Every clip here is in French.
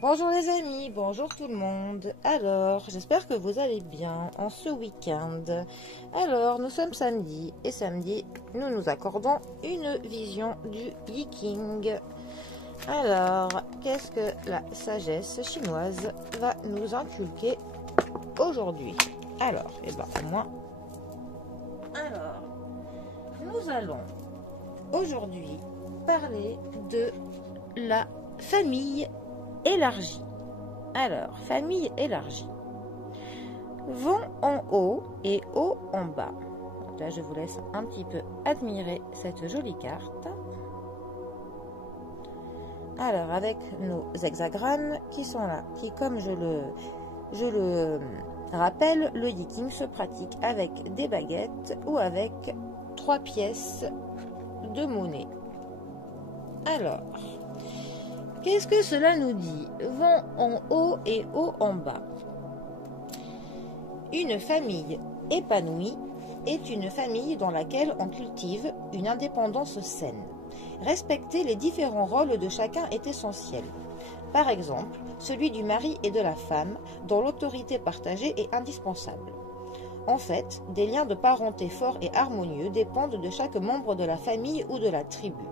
Bonjour les amis, bonjour tout le monde. Alors, j'espère que vous allez bien en ce week-end. Alors, nous sommes samedi et samedi, nous nous accordons une vision du Yiking. Alors, qu'est-ce que la sagesse chinoise va nous inculquer aujourd'hui? Alors, au moins. Alors, nous allons aujourd'hui parler de la famille élargie. Alors, famille élargie. Vent en haut et haut en bas. Donc là, je vous laisse un petit peu admirer cette jolie carte. Alors, avec nos hexagrammes qui sont là, qui, comme je le rappelle, le Yiking se pratique avec des baguettes ou avec 3 pièces de monnaie. Alors, qu'est-ce que cela nous dit? Vent en haut et haut en bas. Une famille épanouie est une famille dans laquelle on cultive une indépendance saine. Respecter les différents rôles de chacun est essentiel. Par exemple, celui du mari et de la femme, dont l'autorité partagée est indispensable. En fait, des liens de parenté forts et harmonieux dépendent de chaque membre de la famille ou de la tribu.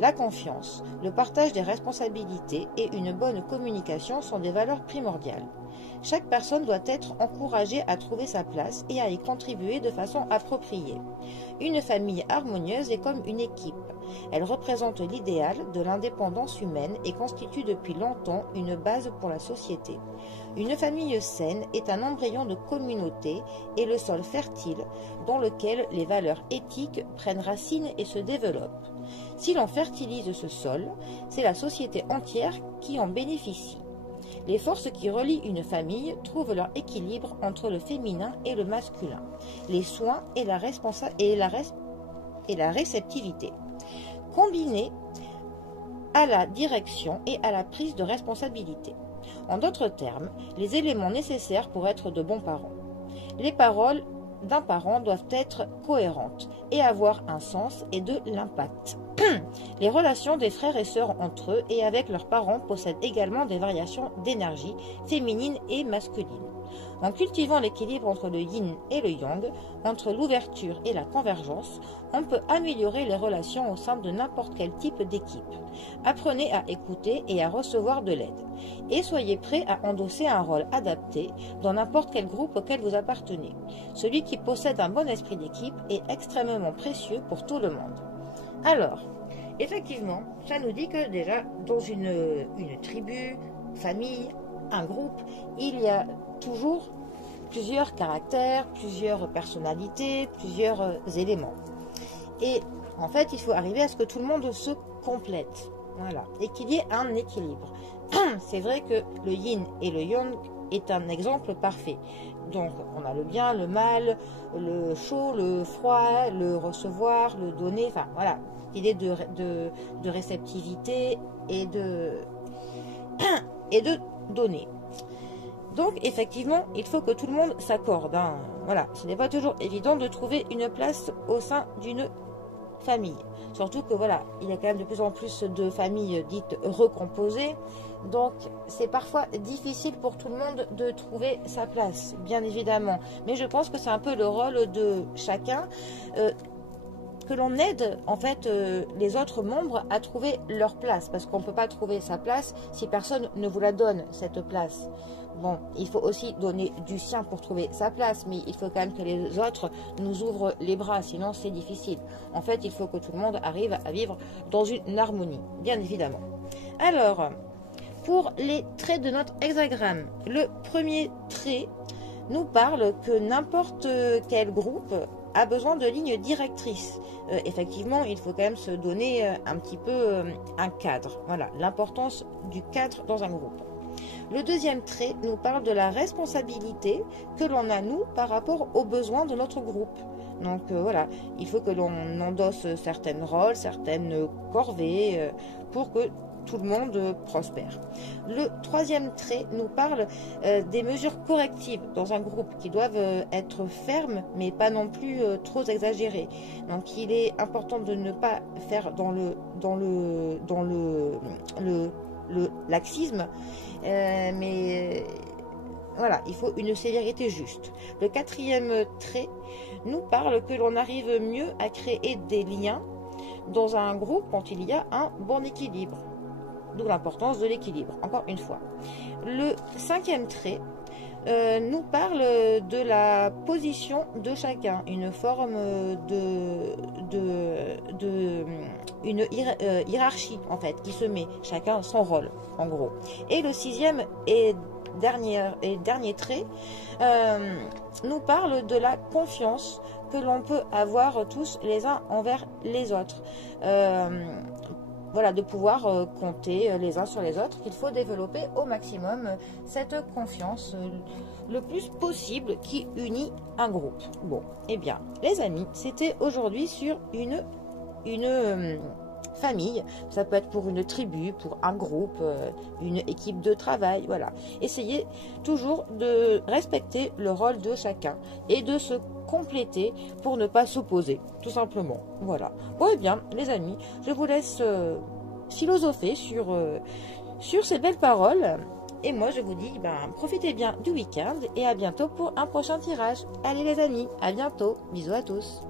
La confiance, le partage des responsabilités et une bonne communication sont des valeurs primordiales. Chaque personne doit être encouragée à trouver sa place et à y contribuer de façon appropriée. Une famille harmonieuse est comme une équipe. Elle représente l'idéal de l'indépendance humaine et constitue depuis longtemps une base pour la société. Une famille saine est un embryon de communauté et le sol fertile dans lequel les valeurs éthiques prennent racine et se développent. Si l'on fertilise ce sol, c'est la société entière qui en bénéficie. Les forces qui relient une famille trouvent leur équilibre entre le féminin et le masculin, les soins et la réceptivité, combinés à la direction et à la prise de responsabilité. En d'autres termes, les éléments nécessaires pour être de bons parents. Les paroles d'un parent doivent être cohérentes et avoir un sens et de l'impact. Les relations des frères et sœurs entre eux et avec leurs parents possèdent également des variations d'énergie féminine et masculine. En cultivant l'équilibre entre le yin et le yang, entre l'ouverture et la convergence, on peut améliorer les relations au sein de n'importe quel type d'équipe. Apprenez à écouter et à recevoir de l'aide. Et soyez prêts à endosser un rôle adapté dans n'importe quel groupe auquel vous appartenez. Celui qui possède un bon esprit d'équipe est extrêmement précieux pour tout le monde. Alors, effectivement, ça nous dit que déjà, dans une tribu, famille, un groupe, il y a toujours plusieurs caractères, plusieurs personnalités, plusieurs éléments. Et en fait, il faut arriver à ce que tout le monde se complète. Voilà. Et qu'il y ait un équilibre. C'est vrai que le yin et le yang est un exemple parfait. Donc, on a le bien, le mal, le chaud, le froid, le recevoir, le donner. Enfin, voilà. L'idée de réceptivité et de donner. Donc, effectivement, il faut que tout le monde s'accorde. Voilà, ce n'est pas toujours évident de trouver une place au sein d'une famille. Surtout que, voilà, il y a quand même de plus en plus de familles dites recomposées. Donc, c'est parfois difficile pour tout le monde de trouver sa place, bien évidemment. Mais je pense que c'est un peu le rôle de chacun. Que l'on aide en fait les autres membres à trouver leur place, parce qu'on ne peut pas trouver sa place si personne ne vous la donne, cette place. Bon, il faut aussi donner du sien pour trouver sa place, mais il faut quand même que les autres nous ouvrent les bras, sinon c'est difficile. En fait, il faut que tout le monde arrive à vivre dans une harmonie, bien évidemment. Alors, pour les traits de notre hexagramme, le premier trait nous parle que n'importe quel groupe a besoin de lignes directrices. Effectivement, il faut quand même se donner un petit peu un cadre. Voilà, l'importance du cadre dans un groupe. Le deuxième trait nous parle de la responsabilité que l'on a, nous, par rapport aux besoins de notre groupe. Donc voilà, il faut que l'on endosse certains rôles, certaines corvées pour que tout le monde prospère. Le troisième trait nous parle des mesures correctives dans un groupe qui doivent être fermes mais pas non plus trop exagérées. Donc il est important de ne pas faire dans le le laxisme, mais voilà, il faut une sévérité juste. Le quatrième trait nous parle que l'on arrive mieux à créer des liens dans un groupe quand il y a un bon équilibre. D'où l'importance de l'équilibre, encore une fois. Le cinquième trait nous parle de la position de chacun, une forme une hiérarchie en fait qui se met, chacun son rôle en gros. Et le sixième et dernier trait nous parle de la confiance que l'on peut avoir tous les uns envers les autres. Voilà, de pouvoir compter les uns sur les autres, qu'il faut développer au maximum cette confiance le plus possible qui unit un groupe. Bon, eh bien, les amis, c'était aujourd'hui sur une famille. Ça peut être pour une tribu, pour un groupe, une équipe de travail, voilà. Essayez toujours de respecter le rôle de chacun et de se compléter pour ne pas s'opposer, tout simplement. Voilà. Bon, eh bien, les amis, je vous laisse philosopher sur ces belles paroles. Et moi, je vous dis, profitez bien du week-end et à bientôt pour un prochain tirage. Allez les amis, à bientôt. Bisous à tous.